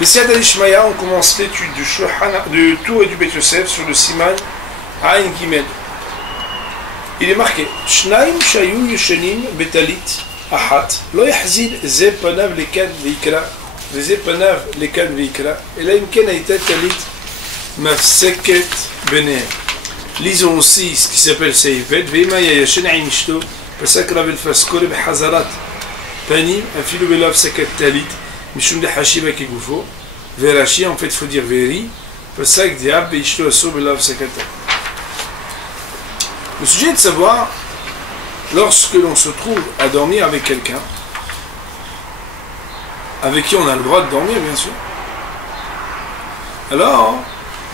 Les Siyata Ishmaïa, on commence l'étude du Tour et du Beit Yosef sur le Siman Ain Gimel. Il est marqué Shnaim shayu yeshenim betalit ahat lo yahzil ze panav lekan veikra ze panav lekan veikra et là imken aita talit mafseket benehem. Lisons aussi ce qui s'appelle Seifet veima yashen aim ishto pasak ravel faskore behazarat panim afilu belav seket talit mishum de hashiva kegufo verashi, en fait il faut dire veri pasak diab beishto aso belav seket. Le sujet est de savoir, lorsque l'on se trouve à dormir avec quelqu'un, avec qui on a le droit de dormir bien sûr, alors,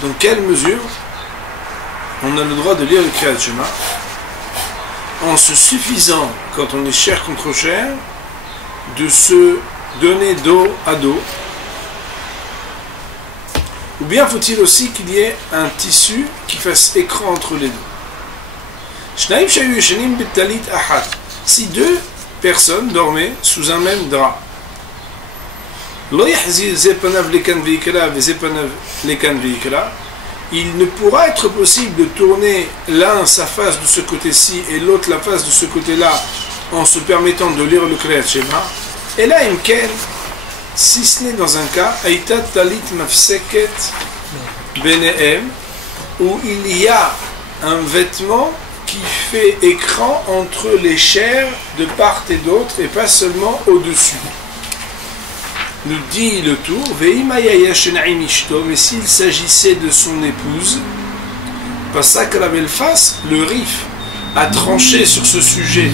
dans quelle mesure on a le droit de lire le Kriyat Shema en se suffisant, quand on est chair contre chair, de se donner dos à dos, ou bien faut-il aussi qu'il y ait un tissu qui fasse écran entre les deux. Si deux personnes dormaient sous un même drap, il ne pourra être possible de tourner l'un sa face de ce côté-ci et l'autre la face de ce côté-là en se permettant de lire le Kriyat Shema. Et là, si ce n'est dans un cas, où il y a un vêtement qui fait écran entre les chairs de part et d'autre et pas seulement au-dessus. Nous dit le tour, mais s'il s'agissait de son épouse, le Rif a tranché sur ce sujet,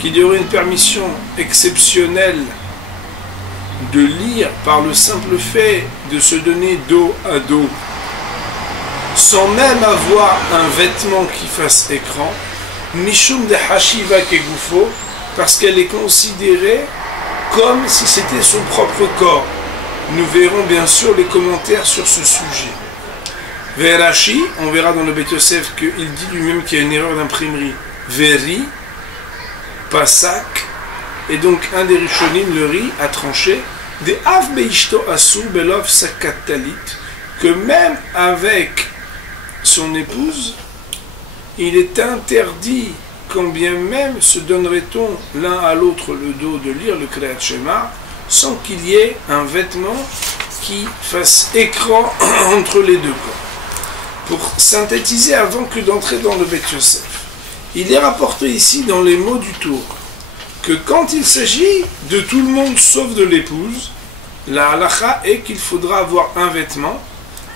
qu'il y aurait une permission exceptionnelle de lire par le simple fait de se donner dos à dos, sans même avoir un vêtement qui fasse écran, Mishum de Hashiva Kegufo, parce qu'elle est considérée comme si c'était son propre corps. Nous verrons bien sûr les commentaires sur ce sujet. Verashi, on verra dans le Beit Yosef qu'il dit lui-même qu'il y a une erreur d'imprimerie. Veri, Pasak, et donc un des Rishonim, le riz, a tranché, de Av Beishto Asu Belov Sakatalit, que même avec son épouse, il est interdit, quand bien même se donnerait-on l'un à l'autre le dos, de lire le Kriyat Shema, sans qu'il y ait un vêtement qui fasse écran entre les deux corps. Pour synthétiser avant que d'entrer dans le Beit Yosef, il est rapporté ici dans les mots du tour que quand il s'agit de tout le monde sauf de l'épouse, la halacha est qu'il faudra avoir un vêtement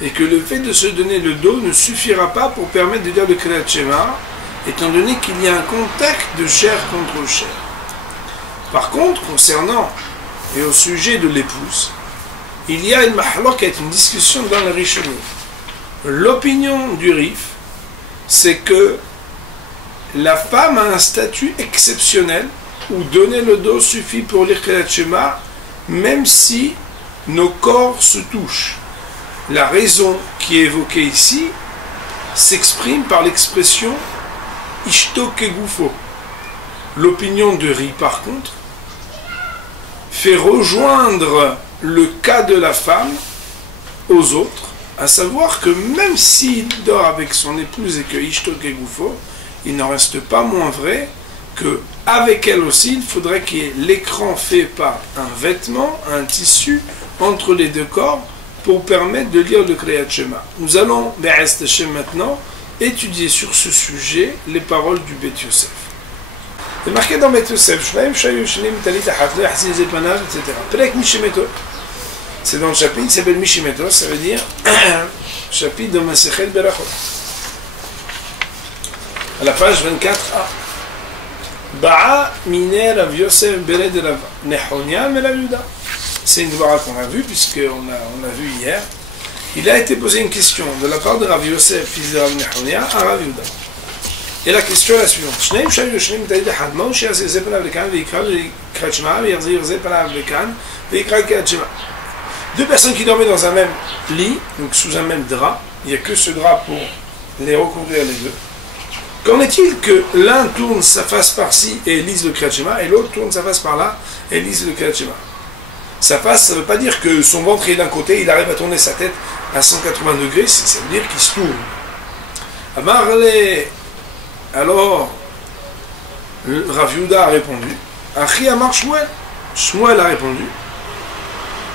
et que le fait de se donner le dos ne suffira pas pour permettre de lire le Kriyat Shema, étant donné qu'il y a un contact de chair contre chair. Par contre, concernant et au sujet de l'épouse, il y a une mahloket, une discussion dans le Rishonim. L'opinion du Rif, c'est que la femme a un statut exceptionnel où donner le dos suffit pour lire Kriyat Shema, même si nos corps se touchent. La raison qui est évoquée ici s'exprime par l'expression Ishto Kegufo. L'opinion de Ri, par contre, fait rejoindre le cas de la femme aux autres, à savoir que même s'il dort avec son épouse et que Ishto Kegufo, il n'en reste pas moins vrai que avec elle aussi, il faudrait qu'il y ait l'écran fait par un vêtement, un tissu entre les deux corps, pour permettre de lire le Kriyat Shema. Nous allons, Be'ez Hashem maintenant, étudier sur ce sujet les paroles du Beit Yosef. C'est marqué dans Beit Yosef, etc. C'est dans le chapitre qui s'appelle Mishimetos, ça veut dire chapitre de Masechet Berachot. À la page 24a. Ba'a mine Rav Yosef Bered Rav Nehonia Melavuda. C'est une voie qu'on a vue, puisqu'on a vu hier. Il a été posé une question de la part de Rav Yosef, fils de Rav Nehonia, à Rav Yehuda. Et la question est la suivante. Deux personnes qui dormaient dans un même lit, donc sous un même drap, il n'y a que ce drap pour les recouvrir les deux. Qu'en est-il que l'un tourne sa face par-ci et lise le Kriyat Shema, et l'autre tourne sa face par-là et lise le Kriyat Shema? Sa face, ça ne veut pas dire que son ventre est d'un côté, il arrive à tourner sa tête à 180 degrés, ça veut dire qu'il se tourne. Amarle, alors, Rav Yehuda a répondu, Achi Amar Shmuel, Shmuel a répondu,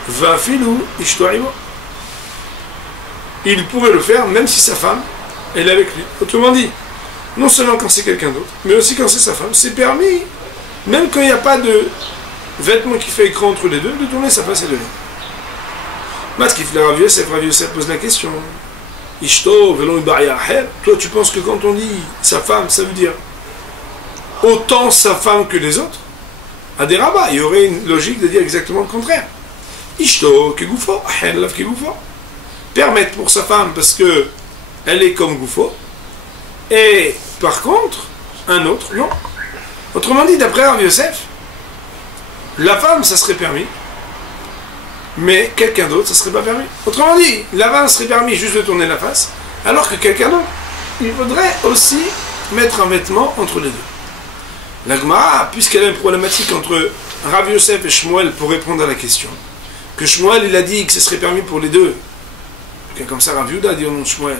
Va filou ishto imo. Il pourrait le faire même si sa femme, elle est avec lui. Autrement dit, non seulement quand c'est quelqu'un d'autre, mais aussi quand c'est sa femme, c'est permis, même quand il n'y a pas de vêtement qui fait écran entre les deux, de tourner sa face et de lire. Matkif le Rav Yosef pose la question. Ishto velon bariya aher. Toi, tu penses que quand on dit sa femme, ça veut dire autant sa femme que les autres? À des rabats, il y aurait une logique de dire exactement le contraire. Ishto ke goufo, aher lav ke goufo. Permettre pour sa femme parce que elle est comme goufo. Et par contre, un autre, non. Autrement dit, d'après Rav Yosef, la femme, ça serait permis, mais quelqu'un d'autre, ça serait pas permis. Autrement dit, la femme serait permis juste de tourner la face, alors que quelqu'un d'autre, il faudrait aussi mettre un vêtement entre les deux. La Gemara, puisqu'elle a une problématique entre Rav Yosef et Shmuel pour répondre à la question, que Shmuel, il a dit que ce serait permis pour les deux, comme ça Rav Yehuda a dit au nom de Shmuel,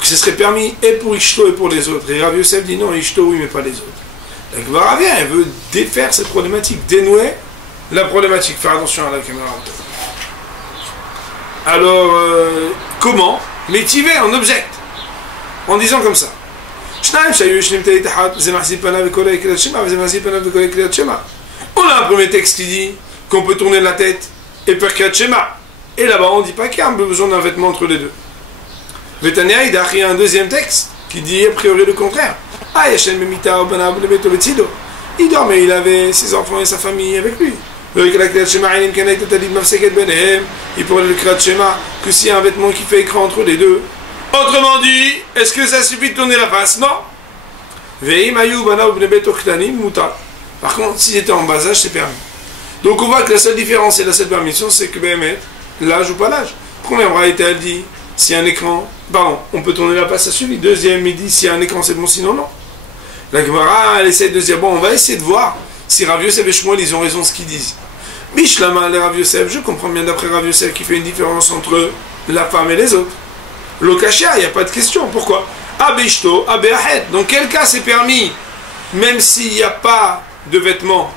que ce serait permis et pour Ishto et pour les autres, et Rav Yosef dit non, Ishto oui, mais pas les autres. La Gemara vient, elle veut défaire cette problématique, dénouer la problématique, faire attention à la caméra. Alors, comment? Métivé, on objecte, en disant comme ça. On a un premier texte qui dit qu'on peut tourner la tête et faire Kriyat Shema. Et là-bas, on ne dit pas qu'il y a besoin d'un vêtement entre les deux. Vetania, il y a un deuxième texte qui dit a priori le contraire. Il dormait, il avait ses enfants et sa famille avec lui. Il pourrait le Kriyat Shema que s'il y a un vêtement qui fait écran entre les deux. Autrement dit, est-ce que ça suffit de tourner la face? Non. Par contre, s'ils étaient en bas âge, c'est permis. Donc on voit que la seule différence et la seule permission, c'est que l'âge ou pas l'âge. Première braïta, elle dit, s'il y a un écran, pardon, on peut tourner la face, ça suffit. Deuxième, il dit, s'il y a un écran, c'est bon, sinon non. La Gemara, elle essaie de dire, bon, on va essayer de voir si Rav Yosef et Shmuel, ils ont raison de ce qu'ils disent. Bishlama, les Rav Yosef, je comprends bien d'après Rav Yosef qui fait une différence entre la femme et les autres. L'okashia, il n'y a pas de question. Pourquoi? Abishto, abeahet. Dans quel cas c'est permis, même s'il n'y a pas de vêtements,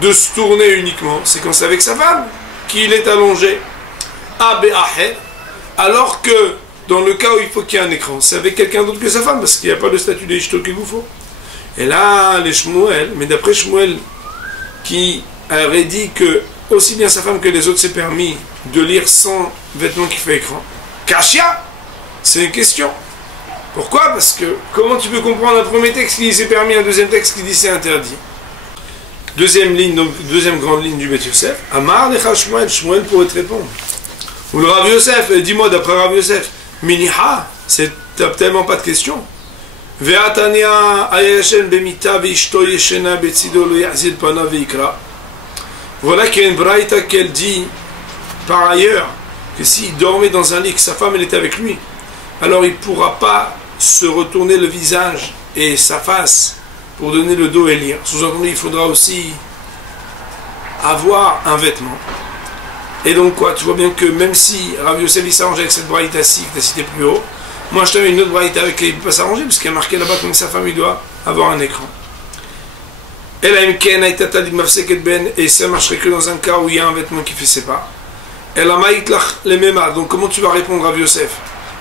de se tourner uniquement? C'est quand c'est avec sa femme qu'il est allongé. Abeahet. Alors que dans le cas où il faut qu'il y ait un écran, c'est avec quelqu'un d'autre que sa femme, parce qu'il n'y a pas de statut d'Ishto qu'il vous faut. Et là, les Shmuel, mais d'après Shmuel, qui aurait dit que aussi bien sa femme que les autres c'est permis de lire sans vêtements qui fait écran. Kashia, c'est une question. Pourquoi? Parce que comment tu peux comprendre un premier texte qui dit c'est permis, un deuxième texte qui dit c'est interdit? Deuxième ligne, donc deuxième grande ligne du Beth Yosef. Amar lecha Shmuel, Shmuel pourrait te répondre. Ou le Rav Yosef, dis-moi d'après Rav Yosef, Miniha, c'est tellement pas de question. Ve'atania ayashen bemita ve'ishto yeshena betzido lo ya'zil pana ve'ikra. Voilà qu'il y a une braïta qu'elle dit par ailleurs que s'il dormait dans un lit, que sa femme elle était avec lui, alors il ne pourra pas se retourner le visage et sa face pour donner le dos et lire. Sous-entendu, il faudra aussi avoir un vêtement. Et donc quoi, tu vois bien que même si Rav Yosef s'arrange avec cette braïta-ci que tu as cité plus haut, moi je t'avais une autre braïta avec laquelle il ne peut pas s'arranger, parce qu'il y a marqué là-bas que sa femme il doit avoir un écran. Et ça marcherait que dans un cas où il y a un vêtement qui fait ses pas. Donc comment tu vas répondre Rav Yosef?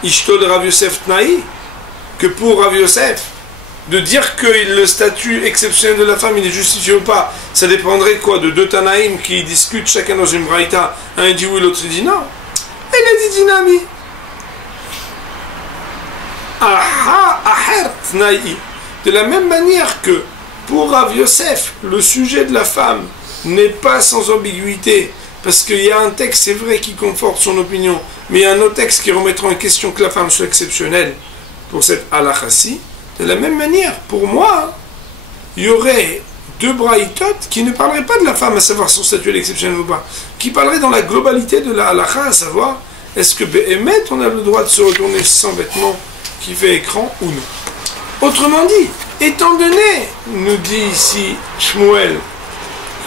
Ishto de Rav Yosef Tnaï, que pour Rav Yosef, de dire que le statut exceptionnel de la femme il est justifié ou pas, ça dépendrait quoi? De deux Tanaïm qui discutent chacun dans une braïta, un dit oui, l'autre dit non. Elle a dit dynami. Aha, aher Tnaï. De la même manière que pour Rav Yosef, le sujet de la femme n'est pas sans ambiguïté, parce qu'il y a un texte, c'est vrai, qui conforte son opinion, mais il y a un autre texte qui remettra en question que la femme soit exceptionnelle pour cette halakha-ci. De la même manière, pour moi, il y aurait deux braïtot qui ne parleraient pas de la femme, à savoir son statut exceptionnel ou pas, qui parleraient dans la globalité de la halakha, à savoir, est-ce que Behemet, on a le droit de se retourner sans vêtements qui fait écran ou non. Autrement dit, étant donné, nous dit ici Shmuel,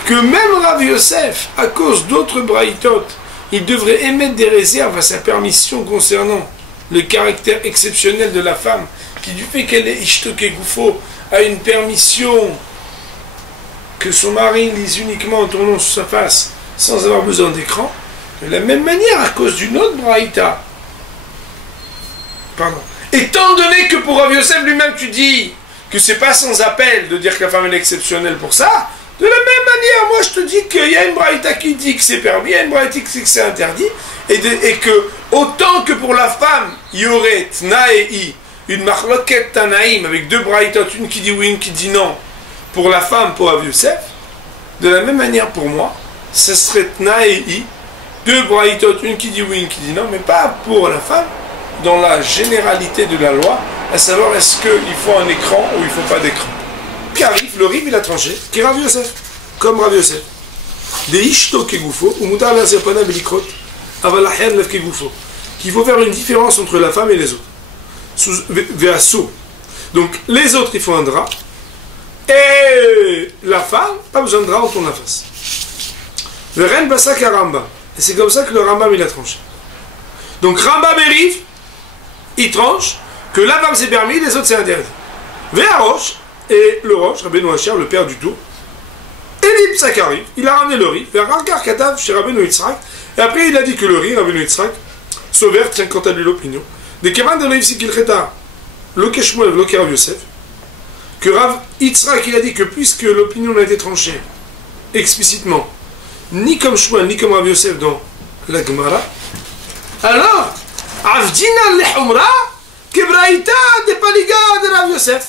que même Rav Yosef, à cause d'autres braïtot, il devrait émettre des réserves à sa permission concernant le caractère exceptionnel de la femme, qui du fait qu'elle est ishtoke goufo, a une permission que son mari lise uniquement en tournant sur sa face, sans avoir besoin d'écran, de la même manière, à cause d'une autre braïta. Pardon. Étant donné que pour Rav Yosef lui-même, tu dis que c'est pas sans appel de dire que la femme est exceptionnelle pour ça, de la même manière, moi je te dis qu'il y a une braïta qui dit que c'est permis, il y a une braïta qui dit que c'est interdit, et que autant que pour la femme, il y aurait tnaei, une marloquette tanaïm avec deux braïtot, une qui dit oui, une qui dit non, pour la femme, pour Rav Yosef, de la même manière pour moi, ce serait tnaei, deux braïtot, une qui dit oui, une qui dit non, mais pas pour la femme, dans la généralité de la loi, à savoir est-ce qu'il faut un écran ou il ne faut pas d'écran. Qui arrive, le rive il a tranché, qui est Rav Yosef, comme Rav Yosef. Des ishto kegoufo, ou mutar la zepana belikrot, avalacher lev kegoufo. Qu'il faut faire une différence entre la femme et les autres. Veasso. Donc les autres il faut un drap, et la femme, pas besoin de drap, on tourne la face. Le ren basak à Rambam. Et c'est comme ça que le Rambam il a tranché. Donc Rambam et Riv, il tranche que la femme c'est permis, les autres c'est interdit. Véa Roche, et le Roche, Rabbeinu Asher, le père du tout, Elip Sakari, il a ramené le riz, vers Rakar Katav chez Rabbeinu Yitzhak, et après il a dit que le riz, Rabbeinu Yitzhak, Sauver tient quant à lui l'opinion, de Kevan de Leiv Sikil Cheta, Loke Shmuel, Loke Rav Yosef, que Rav Yitzhak il a dit que puisque l'opinion a été tranchée explicitement, ni comme Shmuel, ni comme Rav Yosef dans la Gemara, alors, Avdina Lehumra, Kebraïta de Paliga de Rav Yosef.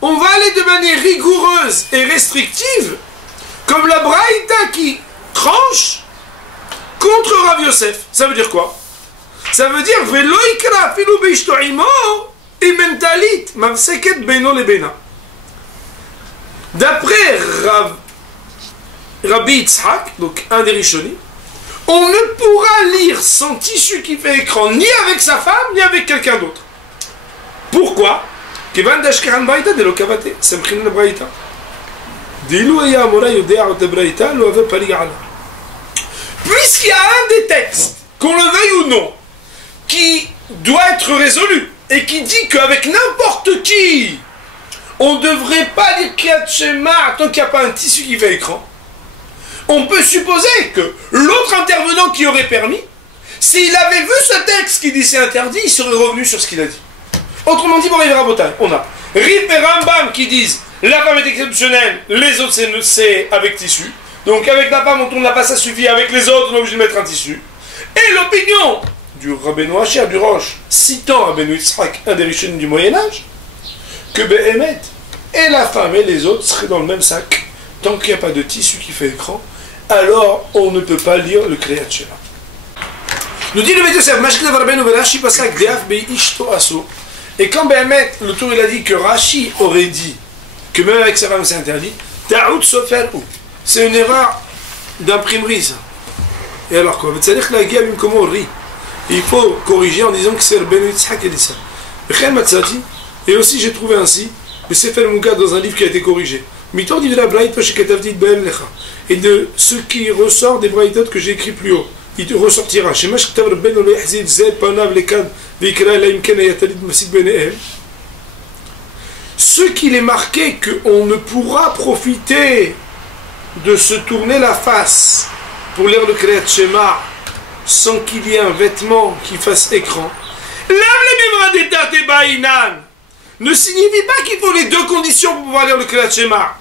On va aller de manière rigoureuse et restrictive, comme la Braïta qui tranche contre Rav Yosef. Ça veut dire quoi? Ça veut dire Velo ikra filu beishtoimo imentalit mamseket beino lebena. D'après Rabbi Yitzhak, donc un des Rishonim, on ne pourra lire son tissu qui fait écran ni avec sa femme ni avec quelqu'un d'autre. Pourquoi? Puisqu'il y a un des textes, qu'on le veuille ou non, qui doit être résolu et qui dit qu'avec n'importe qui, on ne devrait pas dire Kriyat Shema tant qu'il n'y a pas un tissu qui fait écran, on peut supposer que l'autre intervenant qui aurait permis, s'il avait vu ce texte qui dit c'est interdit, il serait revenu sur ce qu'il a dit. Autrement dit, on a Rif et Rambam qui disent la femme est exceptionnelle, les autres c'est avec tissu. Donc avec la femme on tourne la face, ça suffit. Avec les autres on est obligé de mettre un tissu. Et l'opinion du Rabbeinu Asher, du Roche, citant Rabbeinu Yitzhak, un des Rishonim du Moyen-Âge, que Behemet et la femme et les autres seraient dans le même sac. Tant qu'il n'y a pas de tissu qui fait écran, alors on ne peut pas lire le Kriyat Shema. Nous dit le Beit Yosef, Mashkelev Rabbeinu Velashi Pasak Deaf Bei Ishto Aso. Et quand Behemet, le tour il a dit que Rashi aurait dit que même avec sa femme c'est interdit, Ta'oud Sofer ou. C'est une erreur d'imprimerie ça. Et alors quoi? C'est-à-dire que la guerre, comment on rit. Il faut corriger en disant que c'est le Ben Yitzhak qui a dit ça. Et aussi j'ai trouvé ainsi le Sefer Mugad dans un livre qui a été corrigé. Et de ce qui ressort des braïtot que j'ai écrit plus haut. Il te ressortira. Ce qu'il est marqué qu'on ne pourra profiter de se tourner la face pour lire le Kriyat Shema sans qu'il y ait un vêtement qui fasse écran, ne signifie pas qu'il faut les deux conditions pour pouvoir lire le Kriyat Shema.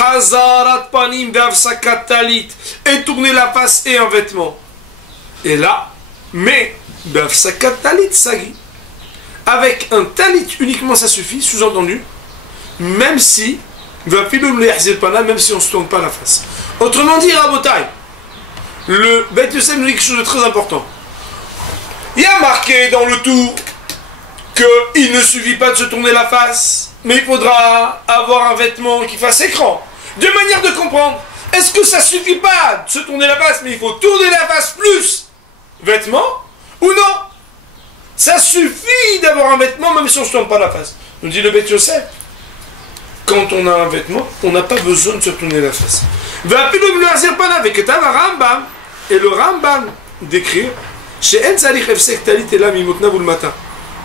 Hazarat panim ve'avsakat talit, et tourner la face et un vêtement. Et là, mais ve'avsakat talit sagi. Avec un talit uniquement ça suffit, sous-entendu, même si même si on ne se tourne pas la face. Autrement dit, Rabotai, le Beit Yosef nous dit quelque chose de très important. Il y a marqué dans le tour qu'il ne suffit pas de se tourner la face, mais il faudra avoir un vêtement qui fasse écran. Deux manières de comprendre. Est-ce que ça suffit pas de se tourner la face, mais il faut tourner la face plus vêtement, ou non? Ça suffit d'avoir un vêtement même si on ne se tourne pas la face. Nous dit le Beth Yosef, quand on a un vêtement, on n'a pas besoin de se tourner la face. Et le Rambam décrit,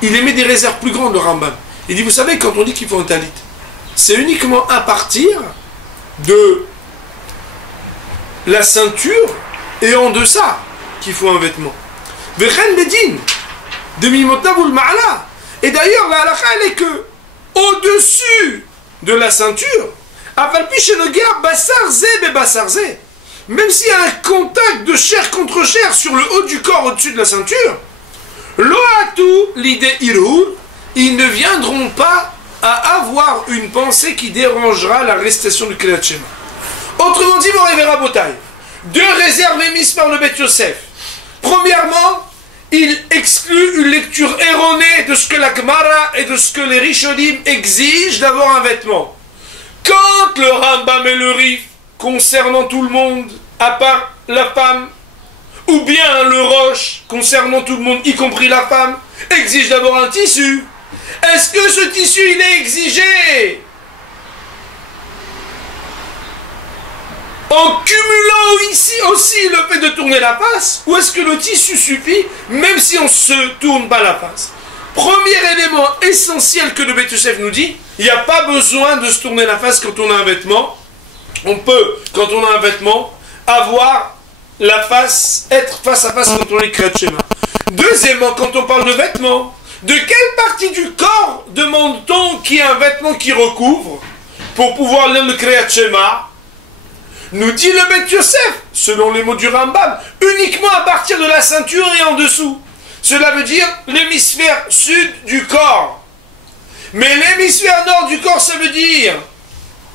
il émet des réserves plus grandes, le Rambam. Il dit, vous savez, quand on dit qu'il faut un talit, c'est uniquement à partir de la ceinture et en deçà qu'il faut un vêtement. Et d'ailleurs, la halakha, elle est que au-dessus de la ceinture, même s'il y a un contact de chair contre chair sur le haut du corps au-dessus de la ceinture, ils ne viendront pas à avoir une pensée qui dérangera la récitation du Kriyat Shema. Autrement dit, mon révérend Botaï, deux réserves émises par le Beth Yosef. Premièrement, il exclut une lecture erronée de ce que la Gemara et de ce que les Rishonim exigent d'avoir un vêtement. Quand le Rambam et le Rif, concernant tout le monde, à part la femme, ou bien le Roche, concernant tout le monde, y compris la femme, exige d'avoir un tissu, est-ce que ce tissu, il est exigé en cumulant ici aussi le fait de tourner la face, ou est-ce que le tissu suffit, même si on ne se tourne pas la face? Premier élément essentiel que le Beth Yosef nous dit, il n'y a pas besoin de se tourner la face quand on a un vêtement. On peut, quand on a un vêtement, avoir la face, être face à face quand on est Kriyat Shema. Deuxièmement, quand on parle de vêtements, de quelle partie du corps demande-t-on qu'il y ait un vêtement qui recouvre pour pouvoir lire le Kriyat Shema? Nous dit le Beth Yosef, selon les mots du Rambam, uniquement à partir de la ceinture et en dessous. Cela veut dire l'hémisphère sud du corps. Mais l'hémisphère nord du corps, ça veut dire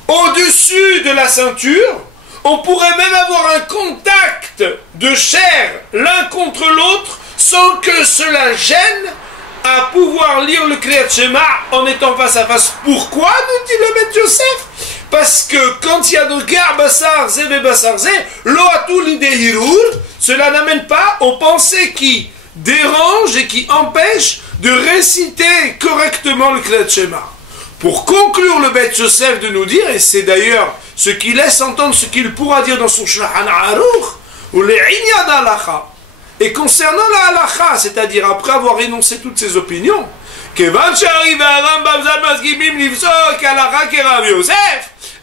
au-dessus de la ceinture, on pourrait même avoir un contact de chair l'un contre l'autre sans que cela gêne à pouvoir lire le Kriyat Shema en étant face à face. Pourquoi, nous dit le Beth Yosef? Parce que quand il y a de gar basar zé ve basar zé, lo atou l'idehirur, cela n'amène pas aux pensées qui dérangent et qui empêchent de réciter correctement le Kriyat Shema. Pour conclure le Beth Yosef de nous dire, et c'est d'ailleurs ce qui laisse entendre ce qu'il pourra dire dans son Shulchan Aruch, ou les Inyad Halacha, et concernant la Halacha, c'est-à-dire après avoir énoncé toutes ses opinions,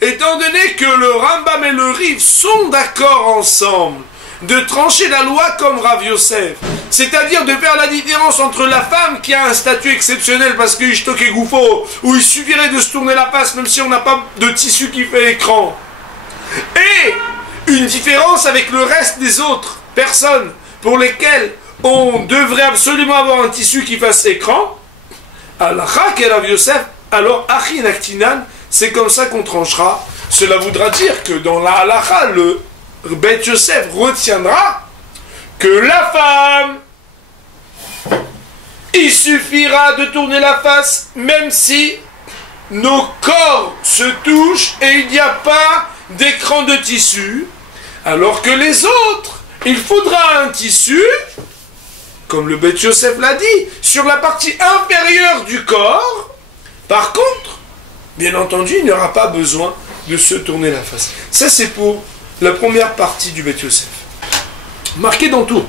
étant donné que le Rambam et le Rif sont d'accord ensemble de trancher la loi comme Rav Yosef, c'est-à-dire de faire la différence entre la femme qui a un statut exceptionnel parce que Ishtok et Goufo, où il suffirait de se tourner la face même si on n'a pas de tissu qui fait écran, et une différence avec le reste des autres personnes pour lesquelles on devrait absolument avoir un tissu qui fasse écran, Alakha et Rav Yosef, alors Achin Aktinan, c'est comme ça qu'on tranchera. Cela voudra dire que dans la halakha, le Beth Yosef retiendra que la femme, il suffira de tourner la face même si nos corps se touchent et il n'y a pas d'écran de tissu, alors que les autres, il faudra un tissu, comme le Beth Yosef l'a dit, sur la partie inférieure du corps. Par contre, bien entendu, il n'y aura pas besoin de se tourner la face. Ça, c'est pour la première partie du Beth Yosef. Marqué dans tout.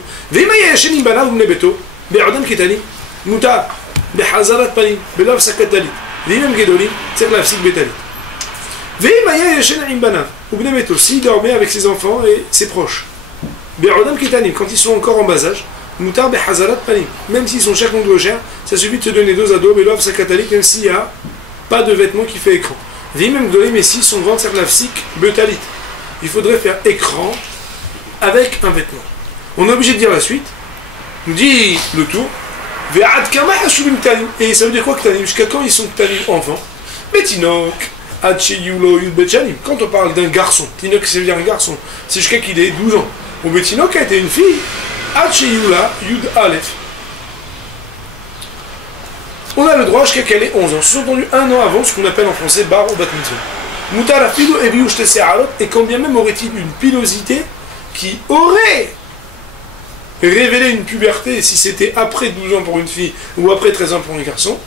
S'il dormait avec ses enfants et ses proches, quand ils sont encore en bas âge, même s'ils sont chacun de chair, ça suffit de se donner dos à dos, même s'il n'y a pas de vêtement qui fait écran. Mais si son ventre sert l'afsik, betalit, il faudrait faire écran avec un vêtement. On est obligé de dire la suite. Nous dit le tour. Et ça veut dire quoi que tanim? Jusqu'à quand ils sont tanim enfants? Betinok, quand on parle d'un garçon, Tinok c'est bien un garçon, c'est jusqu'à qu'il ait 12 ans. Ou Betinok a été une fille. Yula, Yud Aleph. On a le droit jusqu'à qu'elle ait 11 ans. Sous-entendu un an avant ce qu'on appelle en français bar ou bat mitzvah. Mutarafido et biushte se'arot, et quand bien même aurait-il une pilosité qui aurait révélé une puberté si c'était après 12 ans pour une fille ou après 13 ans pour un garçon,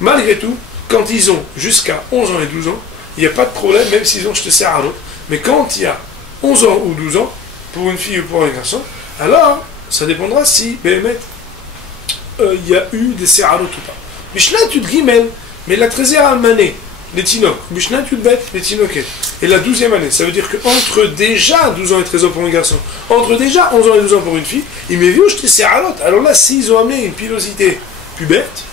malgré tout, quand ils ont jusqu'à 11 ans et 12 ans, il n'y a pas de problème, même s'ils ont jeté Serrano. Mais quand il y a 11 ans ou 12 ans, pour une fille ou pour un garçon, alors ça dépendra si, Béhémet, il y a eu des Serrano ou pas. Mishnah, tu te guimel, mais la 13e année, les Tinok, Mishnah, tu te bêtes, les Tinoket. Et la 12e année, ça veut dire qu'entre déjà 12 ans et 13 ans pour un garçon, entre déjà 11 ans et 12 ans pour une fille, il m'est vu jeter Serrano. Alors là, s'ils ont amené une pilosité puberte,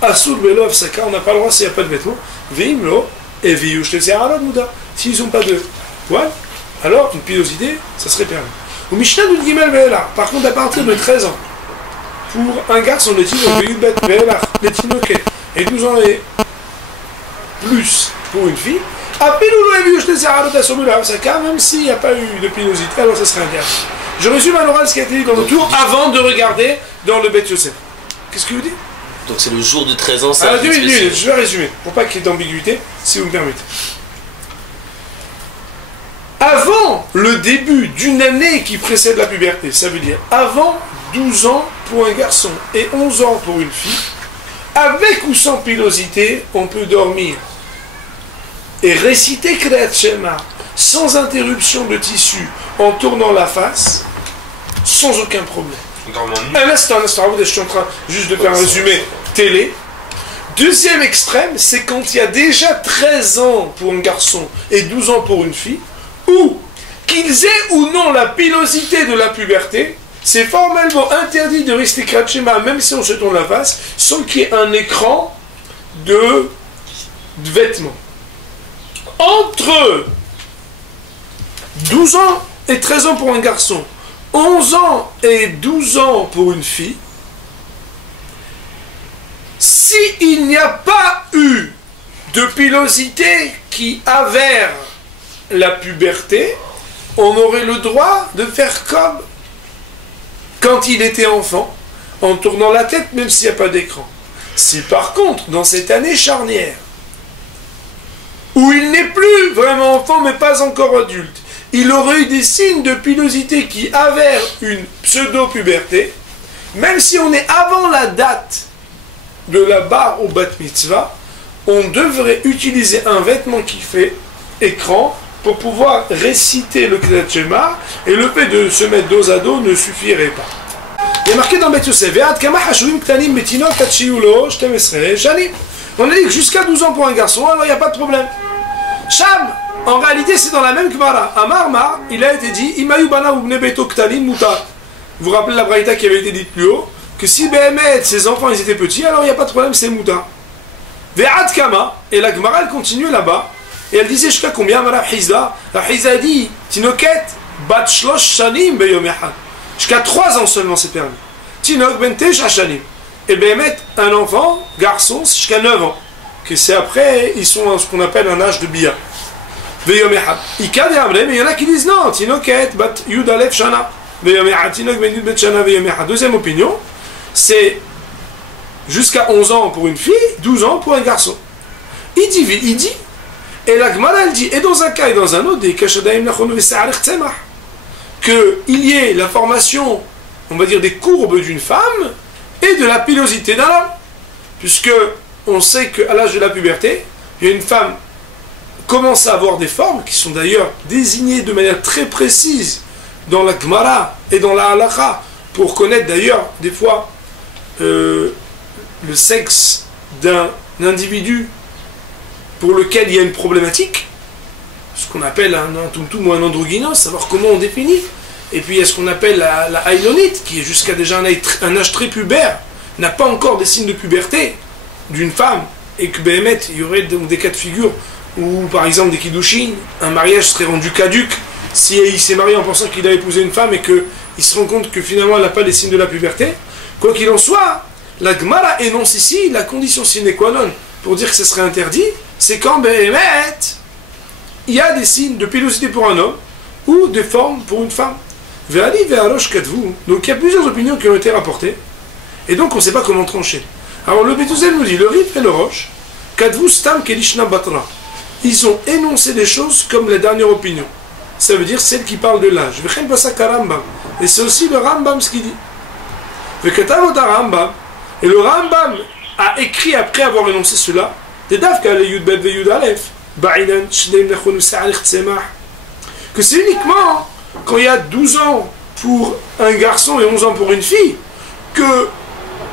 Assoul Belov Saka, on n'a pas le droit s'il n'y a pas de vêtements, Veimlo, et Viyush le Serrano, Mouda. S'ils n'ont pas de poils, alors une pilosité, ça serait permis. Au Mishnah du Gimel Ve'ela, par contre, à partir de 13 ans, pour un garçon, les Tinoket, et 12 ans et plus pour une fille, même s'il n'y a pas eu de pilosité, alors ça serait un garçon. Je résume à l'oral ce qui a été dit dans le tour avant de regarder dans le Beth Yosef. Qu'est-ce que vous dites? Donc c'est le jour de 13 ans, ça. Alors, je vais résumer, pour pas qu'il y ait d'ambiguïté, si vous me permettez. Avant le début d'une année qui précède la puberté, ça veut dire avant 12 ans pour un garçon et 11 ans pour une fille, avec ou sans pilosité, on peut dormir et réciter Kriyat Shema sans interruption de tissu en tournant la face, sans aucun problème. Un instant, je suis en train juste de faire un résumé télé. Deuxième extrême, c'est quand il y a déjà 13 ans pour un garçon et 12 ans pour une fille, ou qu'ils aient ou non la pilosité de la puberté, c'est formellement interdit de rester Kriyat Shema, même si on se tourne la face, sans qu'il y ait un écran de vêtements. Entre 12 ans et 13 ans pour un garçon, 11 ans et 12 ans pour une fille, s'il n'y a pas eu de pilosité qui avère la puberté, on aurait le droit de faire comme quand il était enfant, en tournant la tête, même s'il n'y a pas d'écran. Si par contre, dans cette année charnière, où il n'est plus vraiment enfant, mais pas encore adulte, il aurait eu des signes de pilosité qui avèrent une pseudo-puberté, même si on est avant la date de la bar au bat mitzvah, on devrait utiliser un vêtement qui fait écran pour pouvoir réciter le Kriyat Shema, et le fait de se mettre dos à dos ne suffirait pas. Il y a marqué dans Beth Yosef, on a dit que jusqu'à 12 ans pour un garçon, alors il n'y a pas de problème. Cham, en réalité c'est dans la même Gemara. À Marmar, il a été dit, vous vous rappelez la braïta qui avait été dite plus haut, que si Béhémet, ses enfants, ils étaient petits, alors il n'y a pas de problème, c'est Mouta. Ve'ad Kama, et la Gemara, elle continuait là-bas, et elle disait jusqu'à combien, Madame Hizda? La Hizda dit, Tinoket, bat shlosh shanim beyom echad. Jusqu'à 3 ans seulement c'est permis. Tinok bentesh shanim. Et Béhémet, un enfant, garçon, c'est jusqu'à 9 ans. Que c'est après, ils sont à ce qu'on appelle un âge de bia. Beyom echad. Ikad et Amre, mais il y en a qui disent non, Tinoket, bat yud alef shana. Beyom echad. Tinok ben yud bet shana beyom echad. Deuxième opinion, c'est jusqu'à 11 ans pour une fille, 12 ans pour un garçon. Il dit, et la Gemara elle dit, et dans un cas et dans un autre, qu'il y ait la formation, on va dire, des courbes d'une femme et de la pilosité d'un homme. Puisque on sait qu'à l'âge de la puberté, il y a une femme commence à avoir des formes qui sont d'ailleurs désignées de manière très précise dans la Gemara et dans la Halakha, pour connaître d'ailleurs des fois le sexe d'un individu pour lequel il y a une problématique, ce qu'on appelle un tumtum ou un androgynos, savoir comment on définit. Et puis il y a ce qu'on appelle la haïlonite, qui est jusqu'à déjà un âge très pubère, n'a pas encore des signes de puberté d'une femme, et que Béhémet, il y aurait donc des cas de figure où, par exemple, des kiddushin, un mariage serait rendu caduc si il s'est marié en pensant qu'il a épousé une femme et qu'il se rend compte que finalement elle n'a pas les signes de la puberté. Quoi qu'il en soit, la Gemara énonce ici la condition sine qua non pour dire que ce serait interdit, c'est quand Béhémet, il y a des signes de pilosité pour un homme ou des formes pour une femme. Ve'ali ve'arosh kadvu. Donc il y a plusieurs opinions qui ont été rapportées et donc on ne sait pas comment trancher. Alors le Bétouzel nous dit, le Rif et le Roche, kadvu stam kelishna batra. Ils ont énoncé des choses comme la dernière opinion. Ça veut dire celle qui parle de l'âge. Et c'est aussi le Rambam ce qu'il dit. Et le Rambam a écrit après avoir énoncé cela, que c'est uniquement quand il y a 12 ans pour un garçon et 11 ans pour une fille que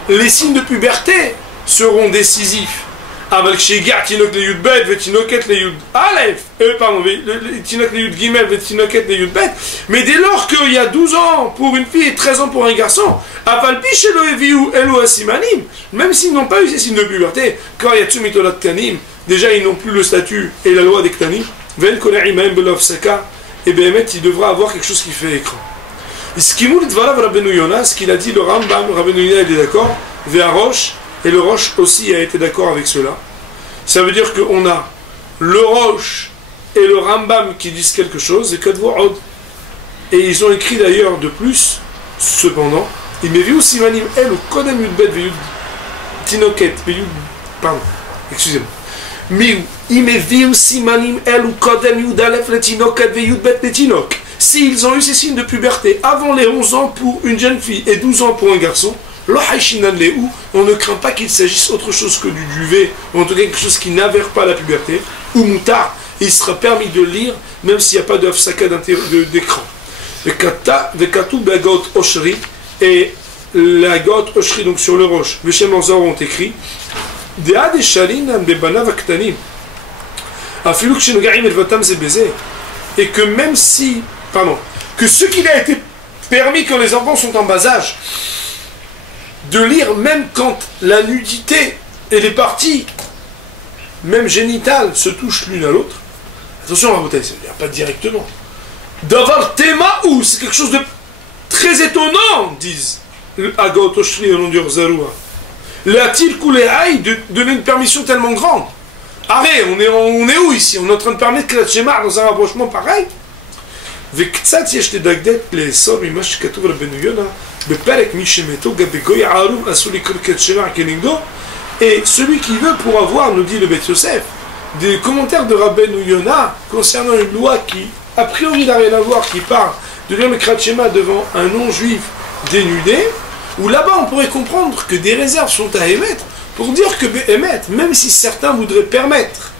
les signes de puberté seront décisifs. Mais dès lors qu'il y a 12 ans pour une fille et 13 ans pour un garçon, même s'ils n'ont pas eu ces signes de puberté, quand il y a Tsumitolot Tanim, déjà ils n'ont plus le statut et la loi des Ktanim, et bien il devra avoir quelque chose qui fait écran. Ce qu'il a dit le Rambam, Rabbeinu Yonah est d'accord, Ve'arosh, et le Rosh aussi a été d'accord avec cela. Ça veut dire qu'on a le Rosh et le Rambam qui disent quelque chose, et Kadvu'od. Et ils ont écrit d'ailleurs de plus, cependant, il me viu simanim el ou kodem yudbet veyud tinoket veyud, pardon, excusez-moi. Mais il me viu simanim el ou kodem yudalef le tinoket veyud bet le tinok. S'ils ont eu ces signes de puberté avant les 11 ans pour une jeune fille et 12 ans pour un garçon, on ne craint pas qu'il s'agisse autre chose que du duvet, ou en tout cas quelque chose qui n'avère pas la puberté, ou moutar, il sera permis de lire, même s'il n'y a pas de hafsaka d'écran. Et la goth oshri, donc sur le roche, les Shem Anzor ont écrit, et que même si, pardon, que ce qu'il a été permis quand les enfants sont en bas âge, de lire même quand la nudité et les parties, même génitales, se touchent l'une à l'autre. Attention, Rabotai, ça ne vient pas directement. Davar tema ou, c'est quelque chose de très étonnant, disent Agot Oshri au nom du Orzaroua. L'a-t-il coulé aïe de donner une permission tellement grande? Arrête, on est où ici? On est en train de permettre que la Tchémar dans un rapprochement pareil? וקצת יש לדקדק לאסור ממה שכתוב רבנו יונה בפרק מי שמתו גבי גוי ערוב אסור לקרוא כתשמע כנגדו. Et celui qui veut pourra voir, nous dit le Beth Yosef, des commentaires de Rabbeinu Yona concernant une loi qui a priori n'a rien à voir, qui parle de lire le Kratchema devant un non-juif dénudé, où là-bas on pourrait comprendre que des réserves sont à émettre pour dire que émettre, même si certains voudraient permettre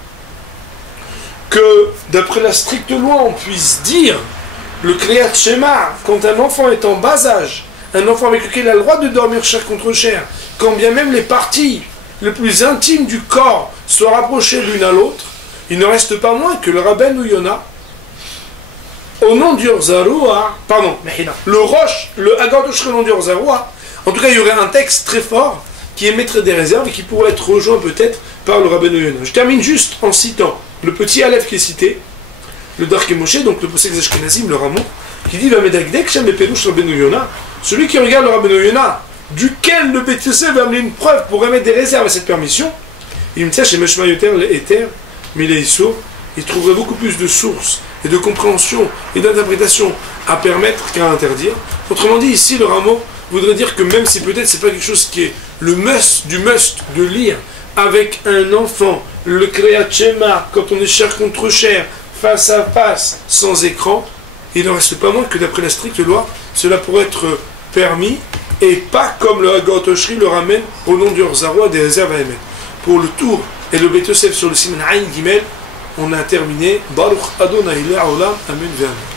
que d'après la stricte loi on puisse dire le Kriyat Shema, quand un enfant est en bas âge, un enfant avec lequel il a le droit de dormir chair contre chair, quand bien même les parties les plus intimes du corps soient rapprochées l'une à l'autre, il ne reste pas moins que le Rabbeinu Yona, au nom du Orzaroua, pardon, le Roche, le Agad Oshri au nom du Orzaroua, en tout cas il y aurait un texte très fort qui émettrait des réserves et qui pourrait être rejoint peut-être par le Rabbeinu Yona. Je termine juste en citant le petit Aleph qui est cité, le Darke Moshe, donc le Posek Zashkenazim, le Ramon, qui dit celui qui regarde le Rabbeinu Yona, duquel le Beth Yosef va amener une preuve pour remettre des réserves à cette permission, il me tient chez Meshma Yoter, le Eter, mais les Issur, il trouverait beaucoup plus de sources et de compréhension et d'interprétation à permettre qu'à interdire. Autrement dit, ici, le Ramon voudrait dire que même si peut-être c'est pas quelque chose qui est le must de lire avec un enfant, le Kriyat Shema, quand on est chair contre chair, face à face, sans écran, il ne reste pas moins que d'après la stricte loi, cela pourrait être permis, et pas comme le Agot Oshri le ramène au nom du Orzaroua des réserves à émettre. Pour le tour et le Beth Yosef sur le Siman Aïn Gimel, on a terminé. Baruch Adonai Le'olam, Amen Ve'amen.